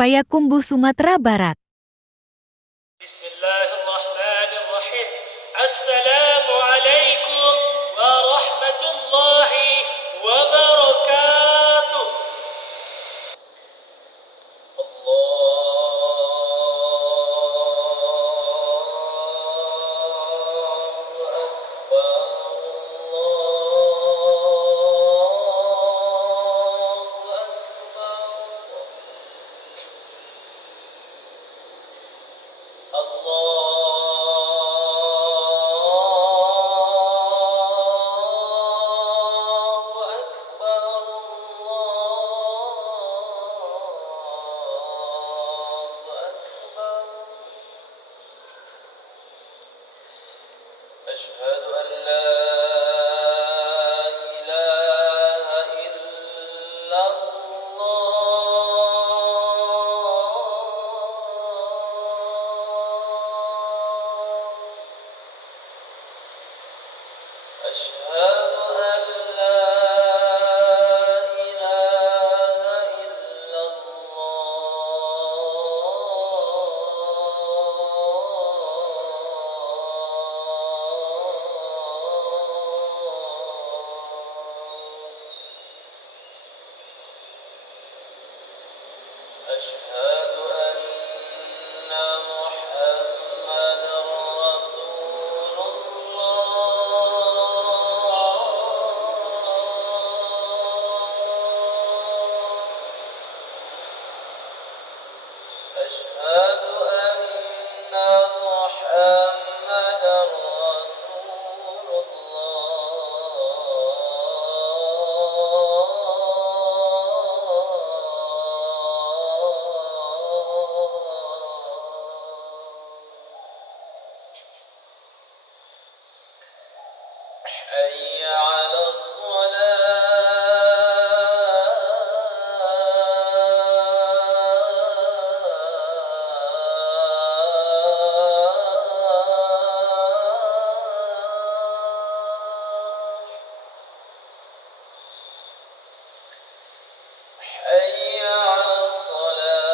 Payakumbuh, Sumatera Barat. Bismillahirrahmanirrahim. Assalamualaikum warahmatullahi wabarakatuh. Allahu Akbar. Allahu Akbar. Allahu Akbar. Allahu Akbar. Asyhadu an la ilaha illallah. Asyhadu an la ilaha illallah. Asyhadu anna Muhammadar Rasulullah. Asyhadu anna Muhammadar Rasulullah. Hayya 'alas حي على الصلاة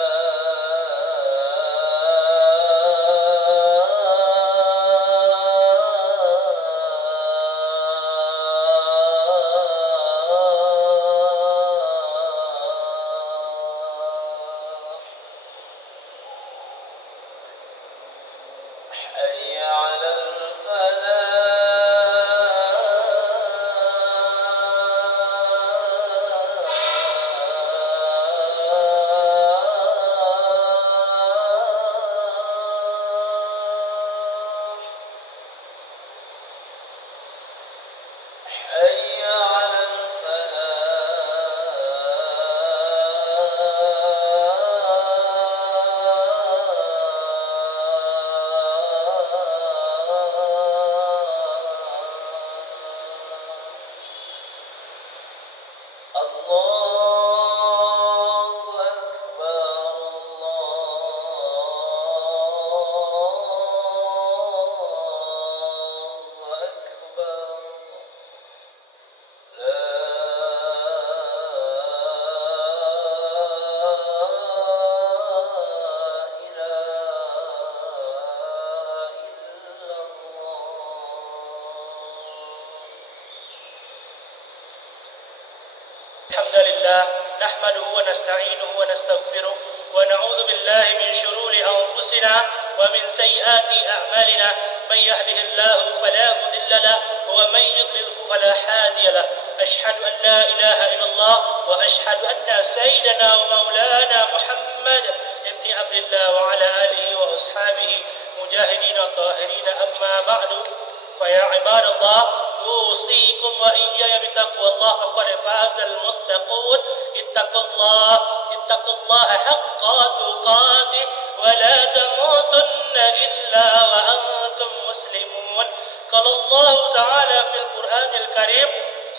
حي على حي على الفلاح. الله أكبر. الله أكبر. لا إله إلا الله. الحمد لله نحمده ونستعينه ونستغفره ونعوذ بالله من شرور أنفسنا ومن سيئات أعمالنا. من يهده الله فلا مضل له ومن يضلله فلا هادي له. أشهد أن لا إله إلا الله وأشهد أن سيدنا ومولانا محمد ابن عبد الله وعلى آله وأصحابه مجاهدين الطاهرين. أما بعد فيا عباد الله أوصيكم وإياي بتقوى الله فقد فاز المتقون. اتقوا الله حق تقاته ولا تموتن إلا وأنتم مسلمون. قال الله تعالى في القرآن الكريم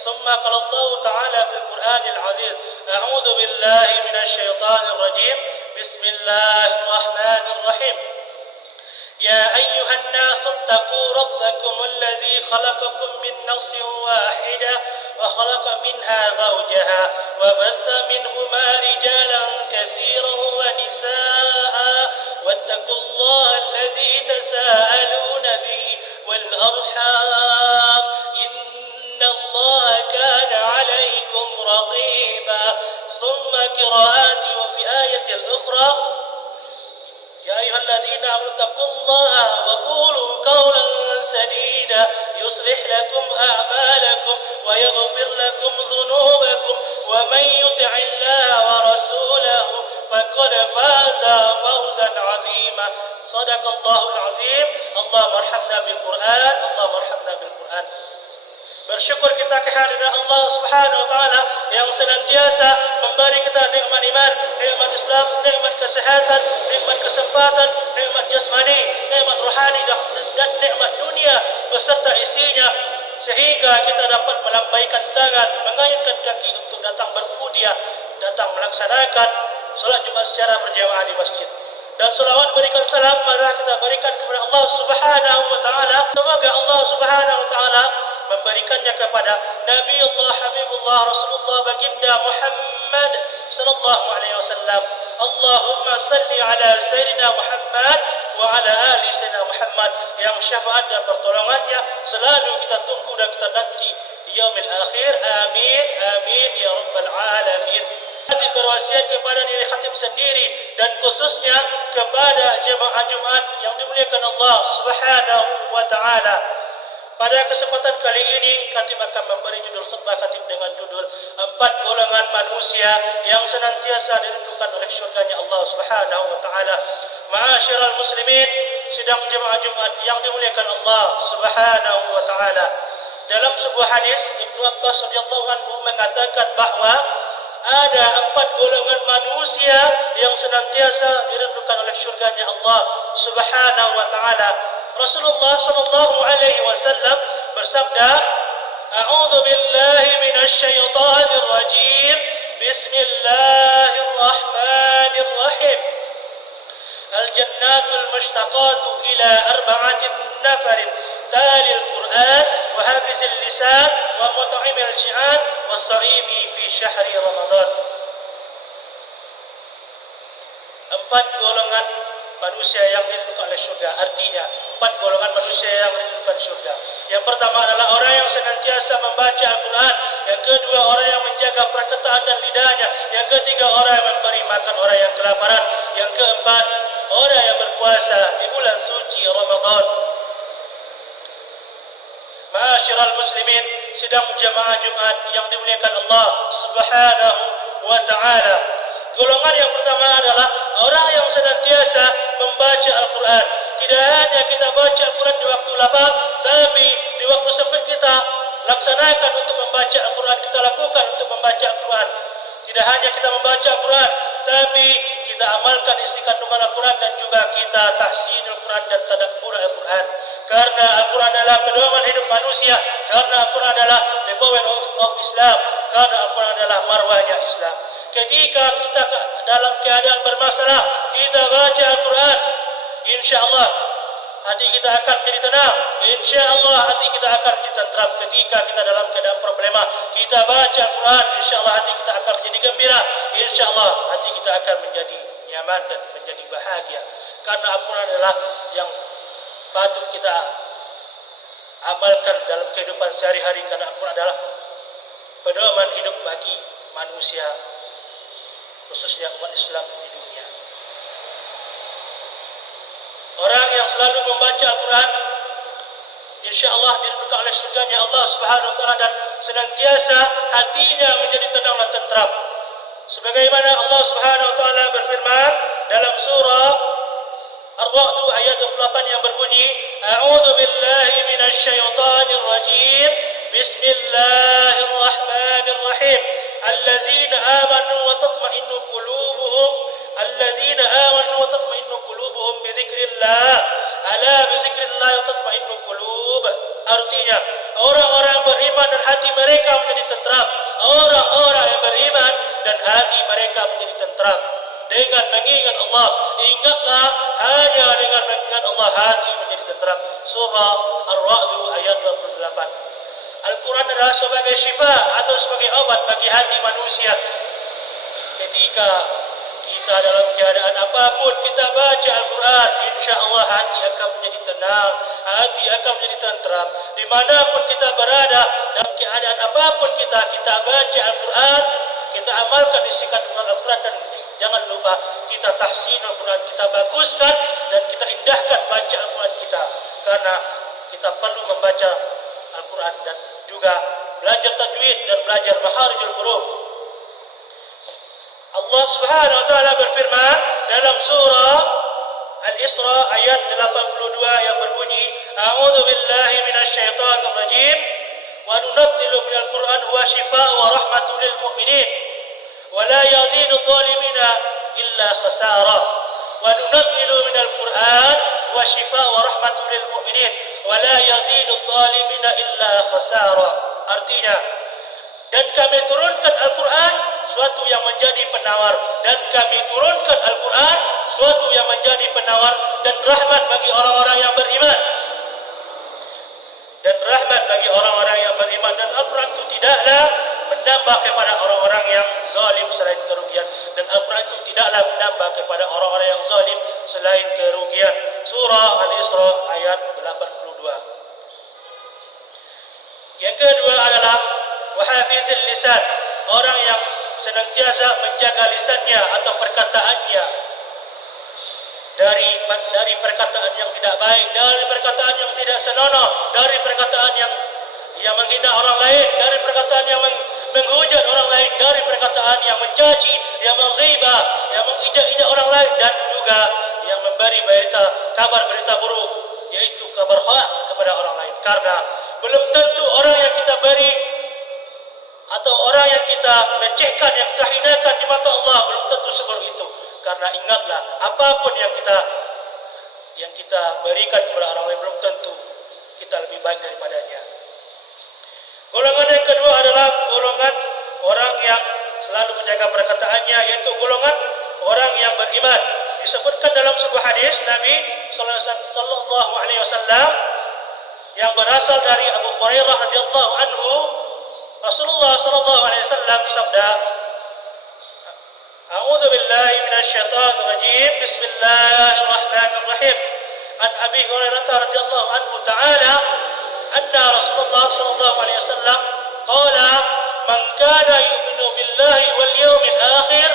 ثم قال الله تعالى في القرآن العظيم أعوذ بالله من الشيطان الرجيم بسم الله الرحمن الرحيم. يا أيها الناس اتقوا ربكم الذي خلقكم من نفس واحدة وخلق منها زوجها وبث منهما رجالا كثيرا ونساء اتقوا الله الذي تساءلون به والأرحام إن الله كان عليكم رقيبا. ثم قراءات وفي آية الأخرى يا أيها الذين آمنوا اتقوا الله وقولوا قولا سديدا يصلح لكم أعمالكم ويغفر لكم ذنوبكم ومن يطع الله ورسوله فقد فاز فوزا عظيما. صدق الله العظيم. اللهم ارحمنا بالقرآن. اللهم ارحمنا بالقرآن. Bersyukur kita kehadiran Allah Subhanahu wa taala yang senantiasa memberi kita nikmat iman, nikmat Islam, nikmat kesehatan, nikmat kesempatan, nikmat jasmani, nikmat rohani dan nikmat dunia beserta isinya, sehingga kita dapat melambaikan tangan, mengayunkan kaki untuk datang berubudiah, datang melaksanakan salat Jumat secara berjamaah di masjid. Dan salawat berikan salam mari kita berikan kepada Allah Subhanahu wa taala. Semoga Allah Subhanahu wa taala memberikannya kepada Nabi Allah Habibullah Rasulullah baginda Muhammad sallallahu alaihi wasallam. Allahumma salli ala sayyidina Muhammad wa ala ali sayyidina Muhammad, yang syafaat dan pertolongannya selalu kita tunggu dan kita nanti di yaumil akhir. Amin amin ya rabbal alamin. Khatib berwasiat kepada diri khatib sendiri dan khususnya kepada jemaah Jumat yang dimuliakan Allah Subhanahu wa taala. Pada kesempatan kali ini, khatib akan memberi judul khutbah khatib dengan judul 4 golongan manusia yang senantiasa dirindukan oleh syurganya Allah Subhanahu wa taala. Ma'asyiral muslimin, sidang jemaah Jumat yang dimuliakan Allah Subhanahu wa taala. Dalam sebuah hadis, Ibnu Abbas radhiyallahu anhu mengatakan bahawa ada 4 golongan manusia yang senantiasa dirindukan oleh syurganya Allah Subhanahu wa taala. Rasulullah sallallahu alaihi wasallam bersabda, "A'udzu billahi minasy syaithanir rajim. Bismillahirrahmanirrahim. Al-jannatul mushtaqatu ila arba'atin nafarin tali al-Qur'an wa hafizil lisan wa mut'imil ji'an wa sa'imi fi syahri Ramadan." 4 golongan manusia yang dirindukan oleh syurga. Artinya 4 golongan manusia yang dirindukan syurga. Yang pertama adalah orang yang senantiasa membaca Al-Quran. Yang kedua, orang yang menjaga perkataan dan lidahnya. Yang ketiga, orang yang memberi makan orang yang kelaparan. Yang keempat, orang yang berpuasa di bulan suci Ramadan. Ma'asyiral muslimin, sidang jamaah Jumat yang dimuliakan Allah Subhanahu wa taala. Golongan yang pertama adalah orang yang senantiasa membaca Al-Quran. Tidak hanya kita baca Al-Quran di waktu lapang, tapi di waktu sempit kita laksanakan untuk membaca Al-Quran, kita lakukan untuk membaca Al-Quran. Tidak hanya kita membaca Al-Quran, tapi kita amalkan isi kandungan Al-Quran dan juga kita tahsinul Al-Quran dan tadabbur Al-Quran. Karena Al-Quran adalah pedoman hidup manusia, karena Al-Quran adalah the power of Islam, karena Al-Quran adalah marwahnya Islam. Ketika kita dalam keadaan bermasalah, kita baca Al-Quran, insya-Allah hati kita akan menjadi tenang. Insya-Allah hati kita akan menjadi tentram. Ketika kita dalam keadaan problema, kita baca Al-Quran, insya-Allah hati kita akan menjadi gembira. Insya-Allah hati kita akan menjadi nyaman dan menjadi bahagia. Karena Al-Quran adalah yang patut kita amalkan dalam kehidupan sehari-hari. Karena Al-Quran adalah pedoman hidup bagi manusia, khususnya umat Islam di dunia. Orang yang selalu membaca Al-Quran, insya-Allah dirindukan oleh surganya Allah Subhanahu wa taala dan senantiasa hatinya menjadi tenang dan tentram. Sebagaimana Allah Subhanahu wa taala berfirman dalam surah Ar-Ra'd ayat 28 yang berbunyi, "A'udzu billahi minasy syaithanir rajim. Bismillahirrahmanirrahim. Allazina amanu wa tatma'innu qulubuhum allazina amanu wa tatma'innu qulubuhum bi dzikrillah. Ala bi dzikrillah tatma'innu qulub." Artinya, orang-orang beriman dan hati mereka menjadi tentram. Orang-orang yang beriman dan hati mereka menjadi tentram dengan mengingat Allah. Ingatlah, hanya dengan mengingat Allah hati menjadi tentram. Surah Ar-Ra'd ayat 28. Al-Quran adalah sebagai syifa atau sebagai obat bagi hati manusia. Ketika kita dalam keadaan apapun, kita baca Al-Quran, hati akan menjadi tentram. Dimanapun kita berada, dalam keadaan apapun kita baca Al-Quran, kita amalkan isikan Al-Quran, dan jangan lupa kita tahsin Al-Quran, kita baguskan dan kita indahkan baca Al-Quran kita. Karena kita perlu membaca Al-Quran dan juga belajar tajwid dan belajar makharijul huruf. Allah Subhanahu wa taala berfirman dalam surah Al-Isra ayat 82 yang berbunyi, A'udzu billahi minasyaitonir rajim wa nunazzilu minal Qur'an huwa shifaa'un wa rahmatun lil mu'minin wa la yazidu adh-dhalimina illa khasara. Wa nunazzilu minal Qur'an huwa shifaa'un wa rahmatun lil mu'minin wa la yazidu adh-dhalimina illa khasara. Artinya, dan kami turunkan Al-Quran suatu yang menjadi penawar, dan kami turunkan Al-Quran suatu yang menjadi penawar dan rahmat bagi orang-orang yang beriman. Dan rahmat bagi orang-orang yang beriman. Dan Al-Quran itu tidaklah menambah kepada orang-orang yang zalim selain kerugian. Dan Al-Quran itu tidaklah menambah kepada orang-orang yang zalim selain kerugian. Surah Al-Isra ayat 82. Yang kedua adalah wahafizil lisan, orang yang senantiasa menjaga lisannya atau perkataannya dari perkataan yang tidak baik, dari perkataan yang tidak senonoh, dari perkataan yang menghina orang lain, dari perkataan yang menghujat orang lain, dari perkataan yang mencaci, yang menghibah, yang mengijak-ijak orang lain, dan juga yang memberi kabar berita buruk, yaitu kabar hoak kepada orang lain. Karena belum tentu orang yang kita beri atau orang yang kita lecehkan, yang kita hinakan di mata Allah, belum tentu seburuk itu. Karena ingatlah, apapun yang kita berikan kepada orang lain, belum tentu kita lebih baik daripadanya. Golongan yang kedua adalah golongan orang yang selalu menjaga perkataannya, yaitu golongan orang yang beriman. Disebutkan dalam sebuah hadis Nabi sallallahu alaihi wasallam yang berasal dari Abu Hurairah radhiyallahu anhu, Rasulullah sallallahu alaihi wasallam bersabda, A'udzu billahi minasyaitonir rajim. Bismillahirrahmanirrahim. An Abi Hurairah radhiyallahu anhu ta'ala anna Rasulullah sallallahu alaihi wasallam qala man kana yu'minu billahi wal yawmil akhir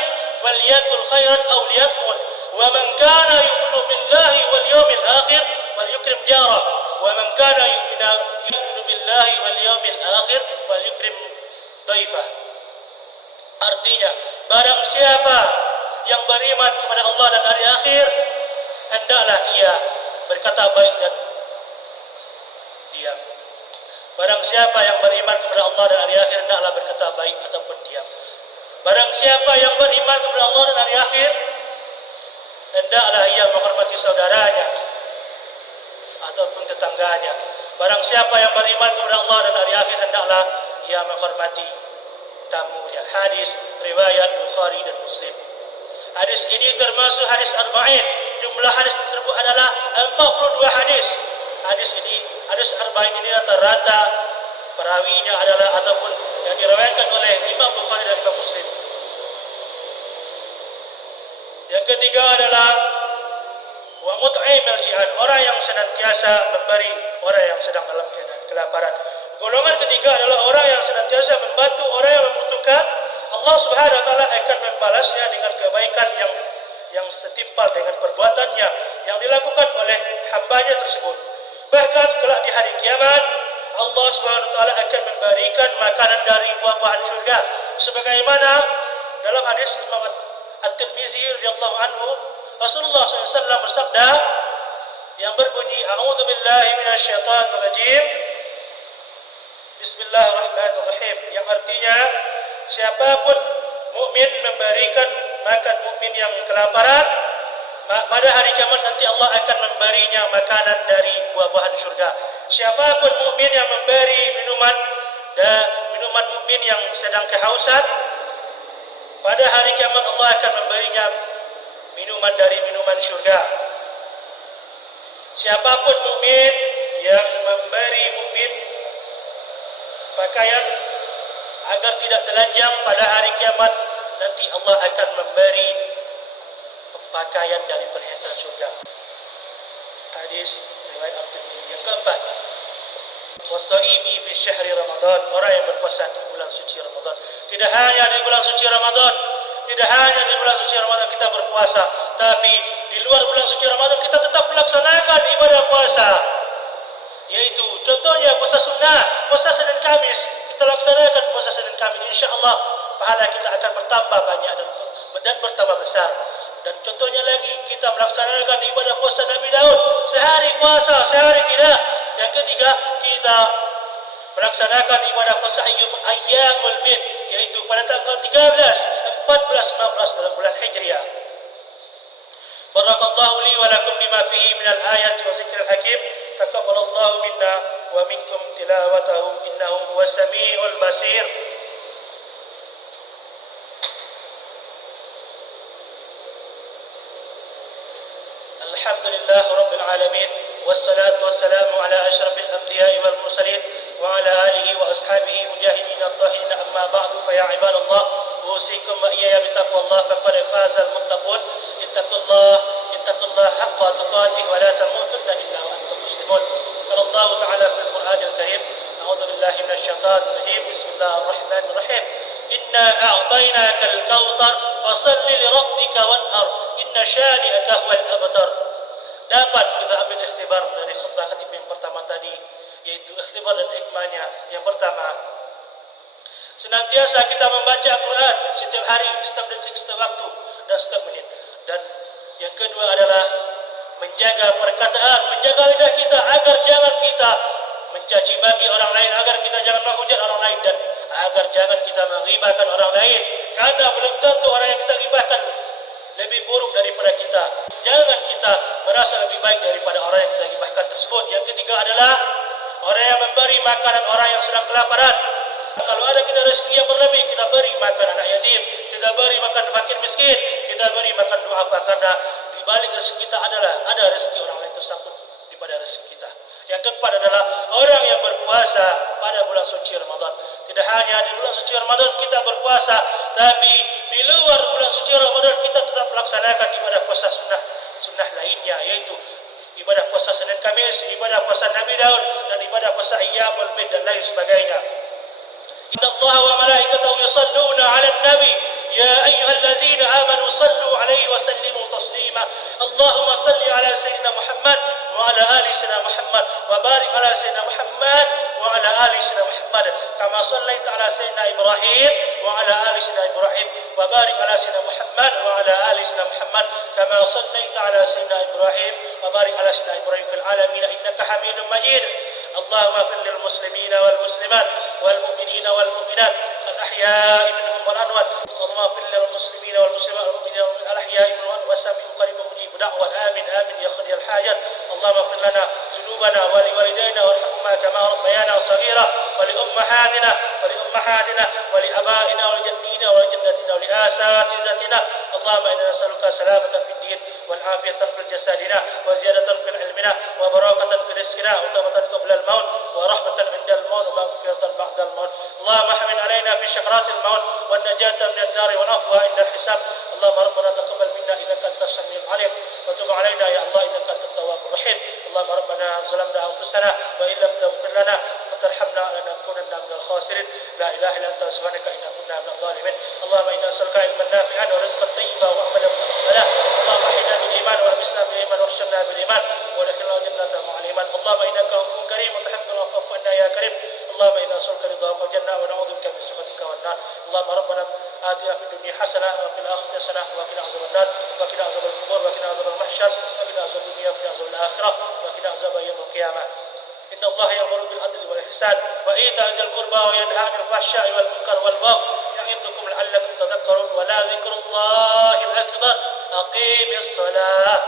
falyakul khairan aw liyasmut wa man kana yu'minu billahi wal yawmil akhir falyukrim jarah wa man kana yu'minu billahi wal yawmil akhir falyukrim dhaifah. Artinya, barang siapa yang beriman kepada Allah dan hari akhir, hendaklah ia berkata baik dan diam. Barang siapa yang beriman kepada Allah dan hari akhir, hendaklah berkata baik ataupun diam. Barang siapa yang beriman kepada Allah dan hari akhir, hendaklah ia menghormati saudaranya ataupun tetangganya. Barang siapa yang beriman kepada Allah dan hari akhir, hendaklah ia menghormati tamunya. Hadis riwayat Bukhari dan Muslim. Hadis ini termasuk hadis arba'in. Jumlah hadis tersebut adalah 42 hadis. Hadis arba'in ini rata-rata perawinya adalah ataupun yang diriwayatkan oleh Imam Bukhari dan Imam Muslim. Yang ketiga adalah wa mut'imul ji'an, orang yang senantiasa memberi orang yang sedang dalam keadaan kelaparan. Golongan ketiga adalah orang yang senantiasa membantu orang yang membutuhkan. Allah Subhanahu wa taala akan membalasnya dengan kebaikan yang setimpal dengan perbuatannya yang dilakukan oleh hambanya tersebut. Bahkan kelak di hari kiamat, Allah Subhanahu wa taala akan memberikan makanan dari buah-buahan syurga, sebagaimana dalam hadis Imam At-Tirmizi radhiyallahu anhu, Rasulullah SAW bersabda yang berbunyi, A'udzu billahi minasyaitonir rajim. Bismillahirrahmanirrahim, yang artinya siapapun mukmin memberikan makan mukmin yang kelaparan, pada hari kiamat nanti Allah akan memberinya makanan dari buah-buahan surga. Siapapun mukmin yang memberi minuman mukmin yang sedang kehausan, pada hari kiamat Allah akan memberinya minuman dari minuman surga. Siapapun mukmin yang memberi mukmin pakaian agar tidak telanjang, pada hari kiamat nanti Allah akan memberi pakaian dari perhiasan surga. Hadis riwayat At-Tirmizi. Yang keempat, wasaimi fi syahri Ramadan, orang yang berpuasa di bulan suci Ramadan. Tidak hanya di bulan suci Ramadan, tidak hanya di bulan suci Ramadan kita berpuasa, tapi di luar bulan suci Ramadan kita tetap melaksanakan ibadah puasa. Yaitu contohnya puasa sunnah, puasa Senin Kamis. Kita laksanakan puasa Senin Kamis, insya-Allah pahala kita akan bertambah banyak dan bertambah besar. Dan contohnya lagi, kita melaksanakan ibadah puasa Nabi Daud, sehari puasa, sehari tidak. Yang ketiga, kita melaksanakan ibadah puasa Ayyamul Bid, yaitu pada tanggal 13, 14, 15 dalam bulan Hijriah. Barakallahu li wa lakum bima fihi minal ayati wa zikril hakim. Taqabbalallahu minna wa minkum tilawatahu innahu huwas samiul basir. Alhamdulillah rabbil alamin, wassalatu wassalamu ala asyrafil anbiya'i wal mursalin wa ala alihi wa ashabihi mujahidin at-tahirin, amma ba'du, fa ya ibadallah, usikum wa iyaya bittaqwallah faqad fazal muttaqun. ittaqullah haqqa tuqatih wa la tamutunna illa wa antum muslimun. Qala Allah ta'ala fil Qur'anil Karim, a'udzu billahi minasy syaithanir rajim, bismillahir rahmanir rahim. Inna a'tainakal kautsar fashalli li rabbika wanhar inna syani'aka huwal abtar. Dapat kita ambil ikhtibar dari khutbah khatib yang pertama tadi, yaitu ikhtibar dan hikmahnya. Yang pertama, senantiasa kita membaca Al-Quran setiap hari, setiap detik, setiap waktu, dan setiap menit. Dan yang kedua adalah menjaga perkataan, menjaga lidah kita agar jangan kita mencaci maki orang lain, agar kita jangan menghujat orang lain, dan agar jangan kita menghibahkan orang lain, karena belum tentu orang yang kita hibahkan lebih buruk daripada kita. Jangan kita merasa lebih baik daripada orang yang kita hibahkan tersebut. Yang ketiga adalah orang yang memberi makanan orang yang sedang kelaparan. Kalau ada kita rezeki yang berlebih, kita beri makan anak yatim, kita beri makan fakir miskin, kita beri makan duafa, karena di balik rezeki kita ada rezeki orang lain tersangkut daripada rezeki kita. Yang keempat adalah orang yang berpuasa pada bulan suci Ramadan. Tidak hanya di bulan suci Ramadan kita berpuasa, tapi di luar bulan suci Ramadan kita tetap melaksanakan ibadah puasa sunnah lainnya, yaitu ibadah puasa Senin Kamis, ibadah puasa Nabi Daud, dan ibadah puasa Ayyamul Bid dan lain sebagainya. Inna Allah wa malaikatahu yusalluna 'alan nabi ya ayyuhallazina amanu sallu 'alaihi wa sallimu taslima. Allahumma salli 'ala sayyidina Muhammad wa 'ala ali sayyidina Muhammad wa barik 'ala sayyidina Muhammad wa 'ala ali sayyidina Muhammad kama sallaita 'ala sayyidina Ibrahim wa 'ala ali sayyidina Ibrahim wa barik 'ala sayyidina Muhammad wa 'ala ali sayyidina Muhammad kama sallaita 'ala sayyidina Ibrahim wa barik 'ala sayyidina Ibrahim fil 'alamin innaka Hamidum Majid. اللهم اغفر للمسلمين والمسلمات والمؤمنين والمؤمنات الأحياء منهم والأموات. اللهم اغفر للمسلمين والمسلمات والمؤمنين الأحياء منهم والأموات والسميع قريب مجيب دعوة آمين آمين يا قاضي الحاجات. اللهم اغفر لنا ذنوبنا ولوالدينا وارحمهما كما ربيانا صغيرا ولأمهاتنا ولآبائنا ولجدينا ولجدتنا ولأساتذتنا. اللهم إنا نسألك سلامة في الدين والعافية في جسدنا وزيادة في علمنا وبركة في رزقنا وتوبة قبل الموت ورحمة عند الموت ومغفرة بعد الموت. اللهم احمل علينا في شكرات الموت والنجاة من النار والعفو عند الحساب. اللهم ربنا تقبل منا إنك أنت السميع العليم وتب علينا يا الله إنك أنت التواب الرحيم. اللهم ربنا ظلمنا أنفسنا وإن لم تغفر لنا وترحمنا لنكونن من الخاسرين. لا إله إلا أنت سبحانك إنا كنا من الظالمين. اللهم إنا نسألك علما نافعا ورزقا طيبا وعملا متقبلا. اللهم احينا بالإيمان وأمسنا بالإيمان واحشرنا بالإيمان وادخلنا الجنة مع الإيمان. اللهم إنك عفو كريم وتحب العفو فاعف عنا يا كريم. اللهم إنا نسألك رضاك والجنة ونعوذ بك من سخطك والنار. اللهم ربنا آتنا في الدنيا حسنة وفي الآخرة حسنة وقنا عذاب النار وقنا عذاب القبور وقنا عذاب المحشر وقنا عذاب الدنيا وقنا عذاب الآخرة وقنا عذاب يوم القيامة. إن الله يأمر بالعدل والإحسان وإيتاء ذي القربى وينهى عن الفحشاء والمنكر والبغي يعظكم لعلكم تذكرون. ولذكر الله الأكبر. أقيم الصلاة.